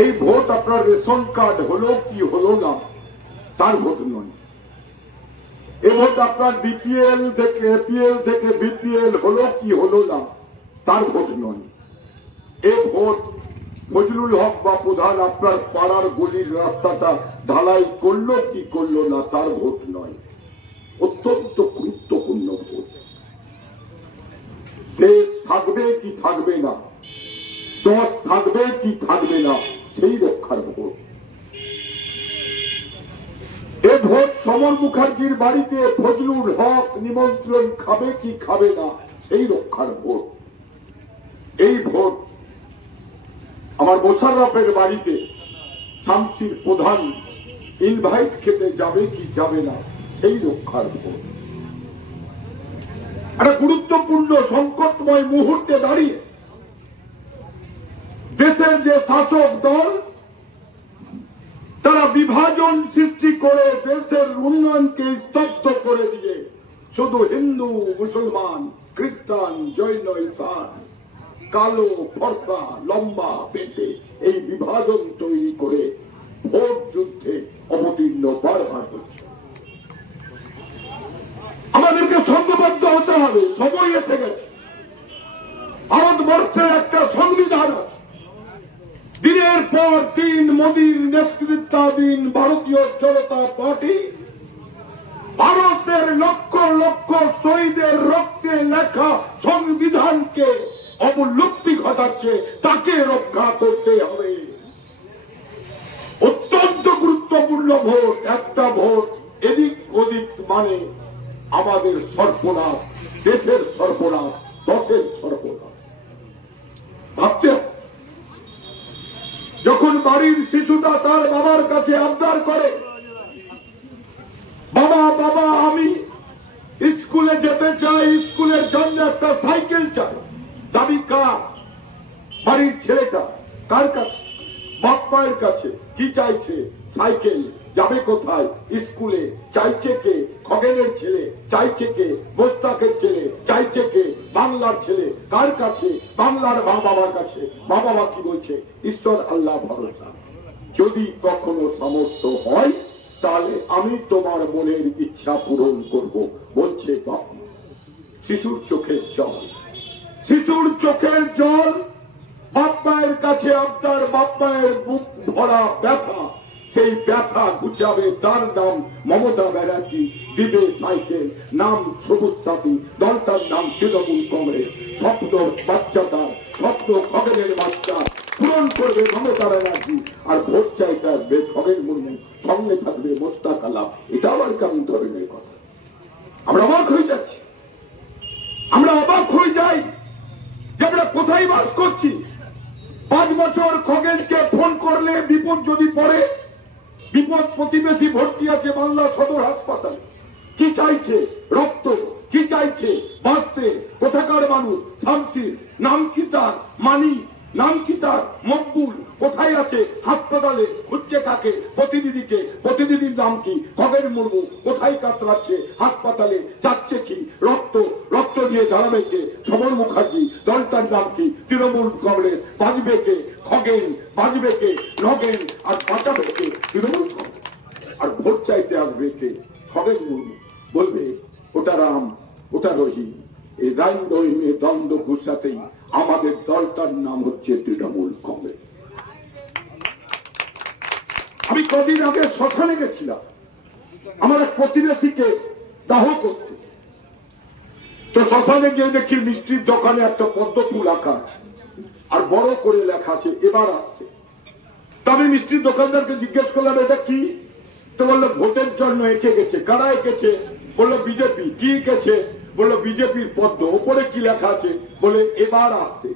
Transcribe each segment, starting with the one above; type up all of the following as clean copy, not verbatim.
এই ভোট আপনার ration card হলো কি হলো না তার ভোট নয়। এই ভোট আপনার বিপিএল থেকে এপিএল থেকে বিপিএল হলো কি হলো না তার ভোট নয়। এই ভোট ফজলুল হক বা প্রধান আপনার পাড়ার গলির রাস্তাটা ঢালাই করলো কি করলো না তার ভোট নয়। অত্যন্ত গুরুত্বপূর্ণ ভোট। দেশ থাকবে কি থাকবে না, দশ থাকবে কি থাকবে না সেই রক্ষার ভোট। এ ভোট সমর মুখার্জির বাড়িতে ফজলুল হক নিমন্ত্রণ খাবে কি খাবে না সেই রক্ষার ভোট। এই ভোট আমার মোশাররফের বাড়িতে শামসির প্রধান ইনভাইট খেতে যাবে কি যাবে না সেই রক্ষার ভোট। একটা গুরুত্বপূর্ণ সংকটময় মুহূর্তে দাঁড়িয়ে দেশের যে শাসক দল তারা বিভাজন সৃষ্টি করে দেশের উন্নয়নকে স্তব্ধ করে দিয়ে শুধু হিন্দু মুসলমান খ্রিস্টান জৈন ইসান কালো ফর্সা লম্বা পেটে এই বিভাজন তৈরি করে ভোট যুদ্ধে অবতীর্ণ বারবার হচ্ছে। আমাদেরকে সংঘবদ্ধ হতে হবে, সময় এসে গেছে। ভারতবর্ষের একটা সংবিধান আছে। দিনের পর দিন মোদীর নেতৃত্বাধীন ভারতীয় জনতা পার্টি ভারতের লক্ষ লক্ষ শহীদের রক্তে লেখা সংবিধানকে অবলুপ্তি ঘটাচ্ছে। তাকে রক্ষা করতে হবে। অত্যন্ত গুরুত্বপূর্ণ ভোট। একটা ভোট এদিক ওদিক মানে আমাদের সর্বনাশ, দেশের সর্বনাশ, দশের সর্বনাশ। ভাবতে যখন বাড়ির শিশুটা তার বাবার কাছে আবদার করে, বাবা বাবা আমি স্কুলে যেতে চাই, স্কুলের জন্য একটা সাইকেল চাই, দাবি কার? বাড়ির ছেলেটা কার কাছে? বাপ মায়ের কাছে। কি চাইছে? সাইকেল। যাবে কোথায়? স্কুলে। চাইছে কে? খগেনের ছেলে। চাইছে কে? মোস্তাকের ছেলে। চাইছে কে? বাংলার ছেলে। কার কাছে? বাংলার মা বাবার কাছে। মা বাবা কি বলছে? ঈশ্বর আল্লাহ ভরসা। যদি কখনো সামর্থ্য হয় তাহলে আমি তোমার মনের ইচ্ছা পূরণ করব, বলছে বাপ। শিশুর চোখের জল, শিশুর চোখের জল। বাপ মায়ের কাছে আবদার, বাপ মায়ের বুক ভরা ব্যথা। সেই ব্যথা ঘুচাবে, তার নাম মমতা ব্যানার্জি। দিবে সাইকেল, নাম সবুজ সাথী, দলটার নাম তৃণমূল কংগ্রেস। স্বপ্ন বাচ্চাটার, স্বপ্ন খগেনের বাচ্চা পূরণ করবে মমতা ব্যানার্জি। আর ভোট চাইতে আসবে খগেন মুর্মু, সঙ্গে থাকবে মোস্তাক আলাম। এটা আবার কেমন ধরনের কথা? আমরা অবাক হয়ে যাচ্ছি। আমরা অবাক হয়ে যাই যে আমরা কোথায় বাস করছি। 5 বছর খগেনকে ফোন করলে বিপদ যদি পড়ে, বিপদ প্রতিবেশী ভর্তি আছে বাংলা সদর হাসপাতালে। কি চাইছে? রক্ত। কি চাইছে? বাঁচতে। কোথাকার মানুষ? শামসির। নাম কি তার? মানি। নাম কি তার? মকবুল। কোথায় আছে? হাসপাতালে। খুঁজছে কাকে? প্রতিনিধিকে। প্রতিনিধির নাম কি? খগেন মুর্মু। কোথায় কাতরাচ্ছে? হাসপাতালে। যাচ্ছে কি? রক্ত। রক্ত দিয়ে দাঁড়াবে কে? সমর মুখার্জি। দলটার নাম কি? তৃণমূল কংগ্রেস। বাঁচবে কে? খগেন। বাঁচবে কে? নগেন। আর বাঁচাবে কে? তৃণমূল কংগ্রেস। আর ভোট চাইতে আসবে কে? খগেন মুর্মু। বলবে ওটা রাম, ওটা রহিম। এই রাম রহিমে দ্বন্দ্ব ঘুষাতেই আমাদের দলটার নাম হচ্ছে তৃণমূল কংগ্রেস। আমি কদিন আগে শ্মশানে গেছিলাম আমার এক প্রতিবেশীকে দাহ করতে। তো শ্মশানে গিয়ে দেখি মিষ্টির দোকানে একটা পদ্ম ফুল আঁকা আছে আর বড় করে লেখা আছে এবার আসছে। তা আমি মিষ্টির দোকানদারকে জিজ্ঞেস করলাম এটা কি? তো বললো ভোটের জন্য এঁকে গেছে। কারা এঁকেছে? বললো বিজেপি। কি এঁকেছে? বললো বিজেপির পদ্ম। ওপরে কি লেখা আছে? বলে এবার আসছে।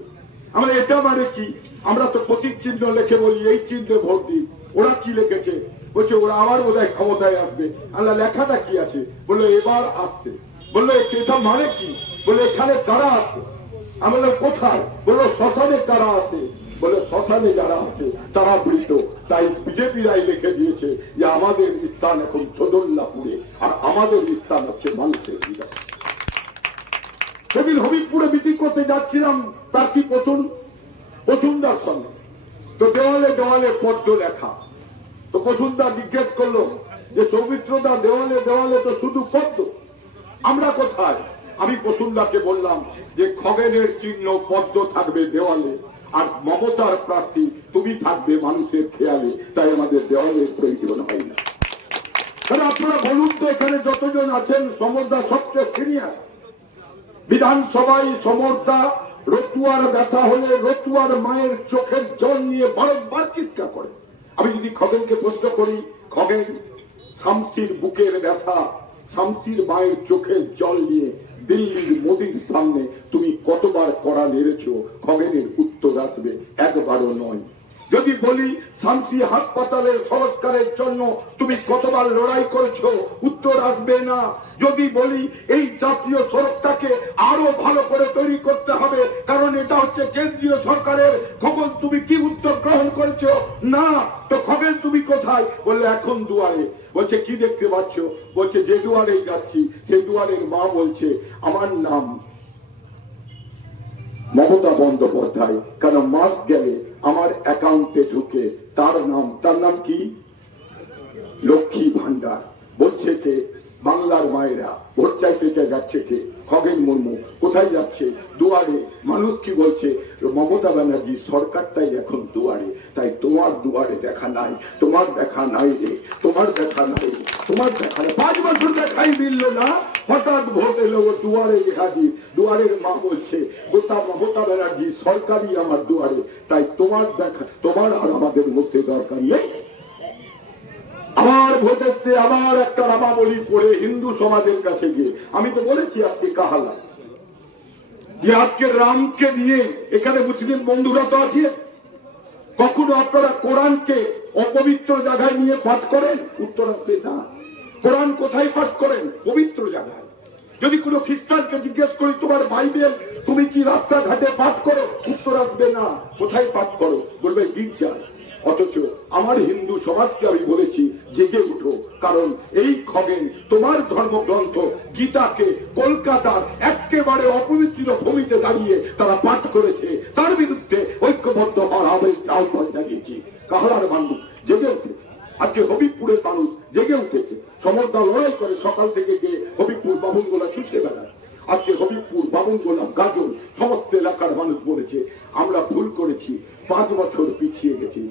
আমরা এটা মানে কি? আমরা তো প্রতীক চিহ্ন লিখে বলি এই চিহ্নে ভোট দিই। ওরা কি লিখেছে? বলছে ওরা আবার বোধহয় ক্ষমতায় আসবে। আল্লাহ লেখাটা কি আছে? বললো এবার আসছে। বললো এটা মানে কি? বলে এখানে কারা আছে? আমি বললাম কোথায়? বললো শ্মশানে কারা আছে। বলে শ্মশানে যারা আছে তারা মৃত, তাই বিজেপিরাই লিখে দিয়েছে যে আমাদের স্থান এখন সদল্লাপুরে আর আমাদের স্থান হচ্ছে মানুষের হৃদয়। সেদিন হবিবপুরে মিটিং করতে যাচ্ছিলাম প্রার্থী প্রসূনদার সঙ্গে। তো দেওয়ালে দেওয়ালে পদ্ম লেখা। তো বসুন্ধরা জিজ্ঞেস করলো যে সৌমিত্রদা, দেওয়ালে দেওয়ালে তো শুধু পদ্ম, আমরা কোথায়? আমি বসুন্ধাকে বললাম যে খগেনের চিহ্ন পদ্ম থাকবে দেওয়ালে, আর মমতার প্রার্থী তুমি থাকবে মানুষের খেয়ালে, তাই আমাদের দেওয়ালের প্রয়োজন হয় না। কারণ আপনারা বলুন তো, এখানে যতজন আছেন, সমরদা সবচেয়ে সিনিয়র বিধানসভায়। সমরদা রতুয়ার ব্যথা হলে রতুয়ার মায়ের চোখের জল নিয়ে বারংবার চিৎকার করে। আমি যদি খগেনকে প্রশ্ন করি, খগেন শামসির বুকের ব্যথা, শামসির মায়ের চোখের জল নিয়ে দিল্লির মোদির সামনে তুমি কতবার কড়া নেড়েছ, খগেনের উত্তর আসবে একবারও নয়। যদি বলি শামসি হাসপাতালের সংস্কারের জন্য তুমি কতবার লড়াই করেছো, উত্তর আসবে না। যদি বলি এই জাতীয় সড়কটাকে আরো ভালো করে তৈরি করতে হবে, কারণ এটা হচ্ছে কেন্দ্রীয় সরকারের, খগেন তুমি কি উত্তর গ্রহণ করেছো? না। তো খগেন তুমি কোথায়? বললে এখন দুয়ারে। বলছে কি দেখতে পাচ্ছ? বলছে যে দুয়ারে যাচ্ছি সেই দুয়ারের মা বলছে আমার নাম মমতা বন্দ্যোপাধ্যায়, কারণ মাস গেলে আমার অ্যাকাউন্টে ঢুকে তার নাম কি? লক্ষ্মী ভান্ডার। বলছে কে? বাংলার মায়েরা। ভোট চাইতে যাচ্ছে কে? খগেন মুর্মু। কোথায় যাচ্ছে? দুয়ারে। মানুষ কি বলছে? মমতা ব্যানার্জি সরকারটাই এখন দুয়ারে। তাই তোমার দুয়ারে দেখা নাই, তোমার দেখা নাই রে, তোমার দেখা নাই, তোমার দেখা নাই। 5 বছর দেখাই মিলল না, হঠাৎ ভোট এলো, দুয়ারে হাজির। দুয়ারের মা বলছে গোটা মমতা ব্যানার্জি সরকারই আমার দুয়ারে, তাই তোমার দেখা, তোমার আর আমাদের মধ্যে দরকার নেই। আমার ভোট এসছে, আমার একটা রামাবলী পড়ে হিন্দু সমাজের কাছে গিয়ে আমি তো বলেছি আজকে কাহালা যে আজকে রামকে দিয়ে এখানে মুসলিম বন্ধুরা তো আছে, কখনো আপনারা কোরআনকে অপবিত্র জায়গায় নিয়ে পাঠ করেন? উত্তর আসবে না। কোরআন কোথায় পাঠ করেন? পবিত্র জায়গায়। যদি কোনো খ্রিস্টানকে জিজ্ঞেস করি তোমার বাইবেল তুমি কি রাস্তাঘাটে পাঠ করো? উত্তর আসবে না। কোথায় পাঠ করো? বলবে গির্জায়। অথচ আমার হিন্দু সমাজকে আমি বলেছি জেগে উঠো, কারণ এই খগেন তোমার ধর্মগ্রন্থ গীতাকে কলকাতার একেবারে অপবিত্র ভূমিতে দাঁড়িয়ে তারা পাঠ করেছে, তার বিরুদ্ধে ঐক্যবদ্ধ হওয়ার আহ্বান জানিয়েছি। কাহালার মানুষ জেগে উঠে, আজকে হবিবপুরের মানুষ জেগে উঠেছে। সমরদা লড়াই করে সকাল থেকে গিয়ে হবিবপুর বাবুনগোলা চুষে বেড়ায়। আজকে হবিবপুর বাবুনগোলা গাজল সমস্ত এলাকার মানুষ বলেছে আমরা ভুল করেছি, 5 বছর পিছিয়ে গেছি,